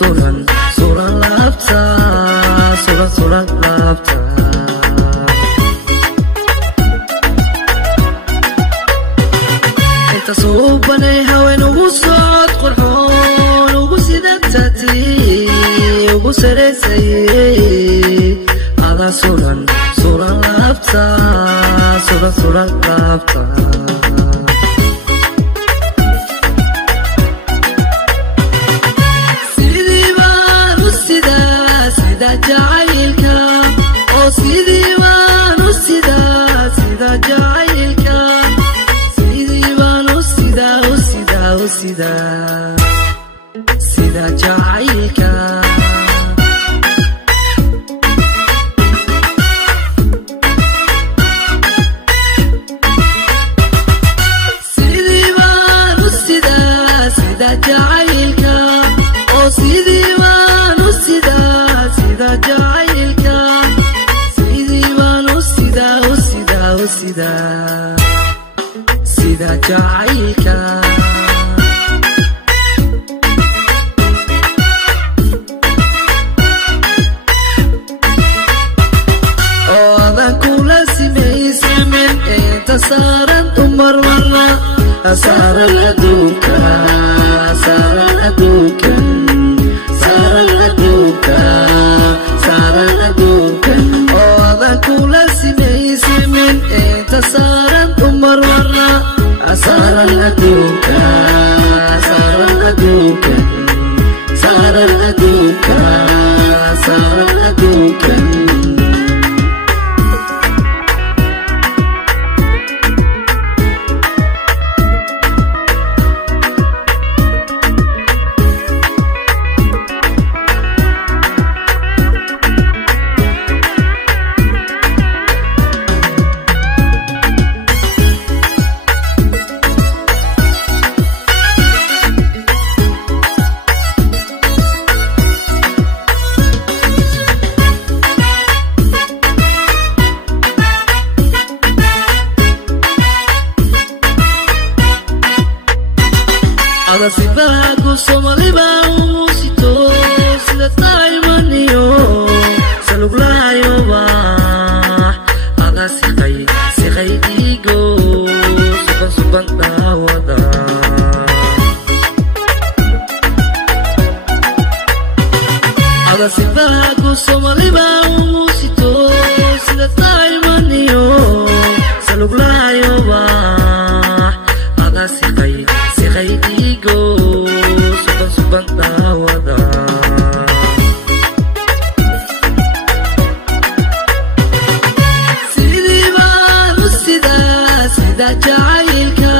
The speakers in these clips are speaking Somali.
suran suran labta suran suran labta inta suubanay haween ugu socod qurxoon ugu sidagtati ugu sareysay ada suran suran labta suran suran labta sida jacaylka sidii baan u sidaa sida jacaylka oo sidii baan u sidaa sida jacaylka sidii baan u sidaa u sidaa u sidaa sida jacaylka saran umar marna saran aduka saran aduka saran aduka saran aduka oh adan kula simeysimin inta saran umar marna saran aduka saran aduka saran aduka saran aduka sibaku somaliba umusito sida taymaniyo saluglayo ba aga siqay digo suban suban dawada aga sibaku somaliba umusito sida taymaniyo saluglayo ba aga siqay digo suban suban dawada sidii baan u sidaa sida jacaylka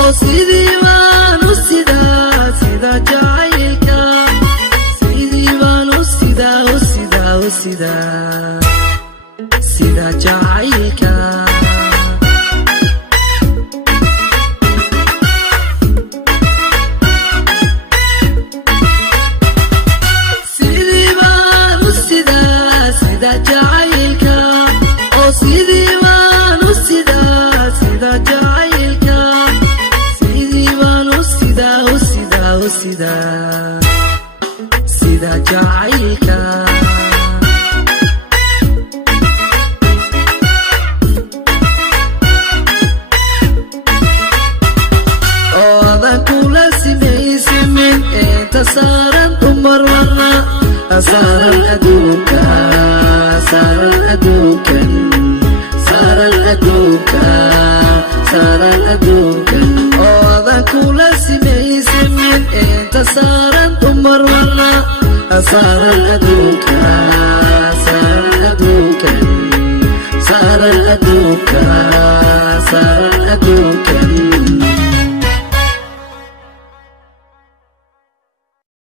oo sidii baan u sidaa sida jacaylka sidii baan u sidaa u sidaa u sidaa sida jacaylka sida jacaylka oo adan kula simeysimin inta saran umar marna saran aduka saran aduka saran aduka saran aduka oo adan kula simeysimin inta saran umar marna saran aduka saran aduka saran aduka saran aduka